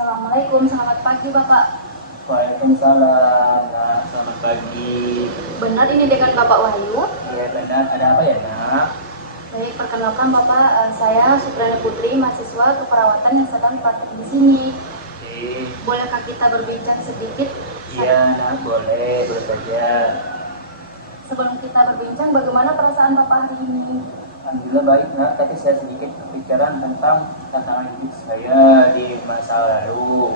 Assalamualaikum, selamat pagi Bapak. Waalaikumsalam, nak. Selamat pagi. Benar ini dengan Bapak Wahyu? Iya benar, ada apa ya nak? Baik, perkenalkan Bapak, saya Suprana Putri, mahasiswa keperawatan yang sedang praktek di sini. Oke. Bolehkah kita berbincang sedikit? Iya nak, boleh saja. Sebelum kita berbincang, bagaimana perasaan Bapak hari ini? Alhamdulillah baik nak, tapi saya sedikit berbicara tentang tantangan hidup saya di masa lalu.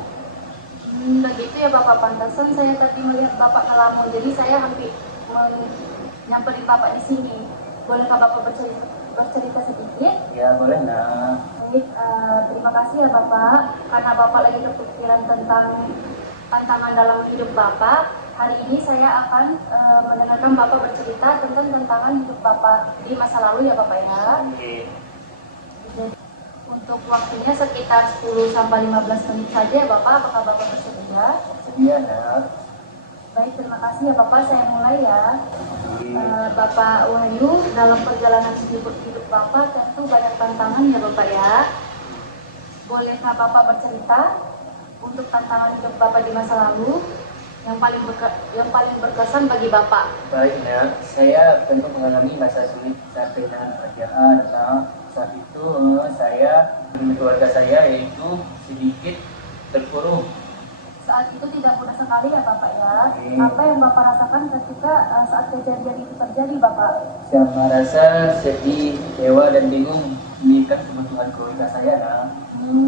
Begitu ya Bapak, pantasan saya tadi melihat Bapak ngelamun, jadi saya hampir nyamperin Bapak di sini. Bolehkah Bapak bercerita sedikit? Ya boleh nak. Baik, terima kasih ya Bapak, karena Bapak lagi kepikiran tentang tantangan dalam hidup Bapak. Hari ini saya akan mendengarkan Bapak bercerita tentang tantangan hidup Bapak di masa lalu ya Bapak ya. Oke. Untuk waktunya sekitar 10-15 menit saja ya Bapak, apakah Bapak bersedia? Sedia nak. Baik, terima kasih ya Bapak, saya mulai ya. Oke. Bapak Wahyu, dalam perjalanan hidup Bapak tentu banyak tantangan ya Bapak ya. Bolehkah Bapak bercerita untuk tantangan hidup Bapak di masa lalu yang paling berkesan bagi Bapak? Baik nak, saya tentu mengalami masa sulit saat dengan pekerjaan. Saat itu saya dan keluarga saya yaitu sedikit terpuruk. Saat itu tidak mudah sekali ya Bapak ya. Oke. Apa yang Bapak rasakan ketika saat kejadian itu terjadi Bapak? Saya merasa sedih, kecewa dan bingung meningkat kebutuhan keluarga saya nak.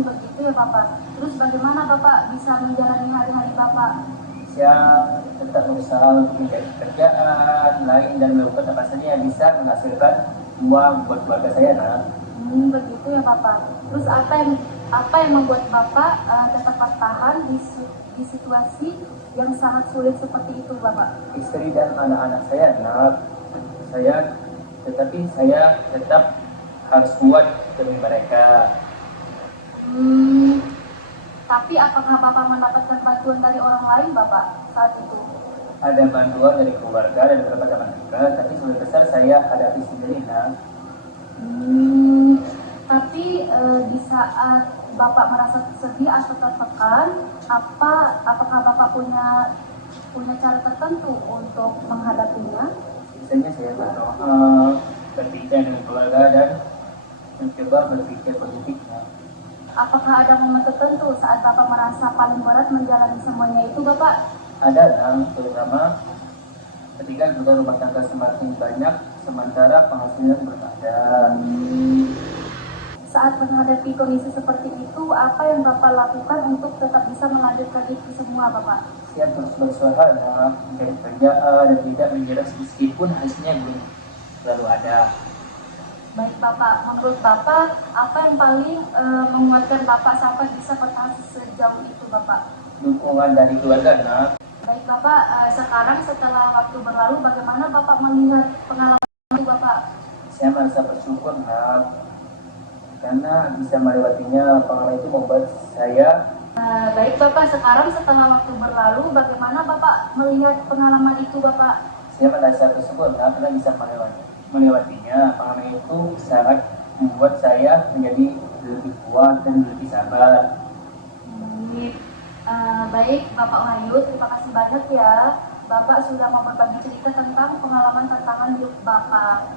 Begitu ya Bapak. Terus bagaimana Bapak bisa menjalani hari-hari Bapak? Saya tetap berusaha untuk mencari pekerjaan lain dan melakukan apa saja yang bisa menghasilkan uang buat keluarga saya nak. Begitu ya Bapak. Terus apa yang membuat Bapak tetap bertahan di situasi yang sangat sulit seperti itu Bapak? Istri dan anak-anak saya nak. Tetapi saya tetap harus kuat demi mereka. Tapi apakah Bapak mendapatkan bantuan dari orang lain Bapak saat itu? Ada bantuan dari keluarga dan beberapa teman dekat, tapi sulit besar saya hadapi sendiri nak. Tapi di saat Bapak merasa sedih atau tertekan, apakah Bapak punya cara tertentu untuk menghadapinya? Biasanya saya berdoa, berbicara dengan keluarga dan mencoba berpikir positif nak. Apakah ada momen tertentu saat Bapak merasa paling berat menjalani semuanya itu Bapak? Ada nak, terutama ketika kebutuhan rumah tangga semakin banyak sementara penghasilan belum ada. Saat menghadapi kondisi seperti itu, apa yang Bapak lakukan untuk tetap bisa melanjutkan itu semua Bapak? Saya terus berusaha nak, mencari kerjaan dan tidak menyerah meskipun hasilnya belum selalu ada. Baik Bapak, menurut Bapak, apa yang paling menguatkan Bapak sampai bisa bertahan sejauh itu Bapak? Dukungan dari keluarga nak. Baik Bapak, sekarang setelah waktu berlalu, bagaimana Bapak melihat pengalaman itu Bapak? Saya merasa bersyukur nak, karena bisa melewatinya. Pengalaman itu membuat saya. Baik Bapak, sekarang setelah waktu berlalu, bagaimana Bapak melihat pengalaman itu Bapak? Saya merasa bersyukur karena bisa melewatinya. Pengalaman itu sangat membuat saya menjadi lebih kuat dan lebih sabar. Baik Bapak Wahyu, terima kasih banyak ya. Bapak sudah mau berbagi cerita tentang pengalaman tantangan hidup Bapak.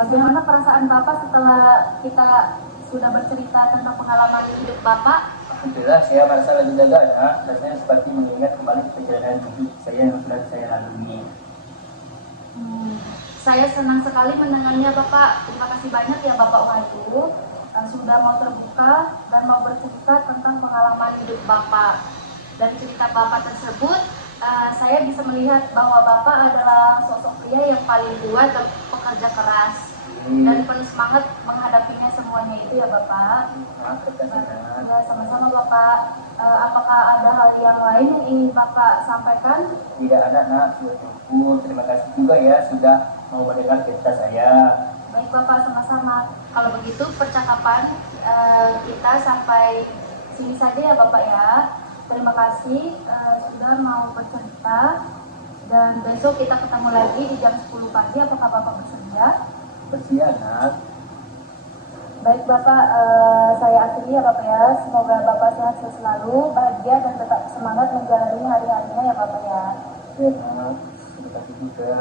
Bagaimana perasaan Bapak setelah kita sudah bercerita tentang pengalaman hidup Bapak? Alhamdulillah saya merasa lebih lega ya. Rasanya seperti mengingat kembali perjalanan hidup saya yang sudah saya lalui. Saya senang sekali mendengarnya Bapak. Terima kasih banyak ya Bapak Wahyu sudah mau terbuka dan mau bercerita tentang pengalaman hidup Bapak. Dari cerita Bapak tersebut, saya bisa melihat bahwa Bapak adalah sosok pria yang paling kuat dan pekerja keras dan penuh semangat menghadapinya semuanya itu ya Bapak. Ya, sama-sama Bapak. Apakah ada hal yang lain yang ingin Bapak sampaikan? Tidak ada nak, sudah cukup. Terima kasih juga ya sudah mau mendengar cerita saya. Baik Bapak, sama-sama. Kalau begitu percakapan kita sampai sini saja ya Bapak ya. Terima kasih sudah mau bercerita. Dan besok kita ketemu lagi di jam 10 pagi. Apakah Bapak bersedia? Bersedia nak. Baik Bapak, saya akhiri ya Bapak ya. Semoga Bapak sehat selalu, bahagia dan tetap semangat menjalani hari-harinya ya Bapak ya. Ya, terima kasih juga.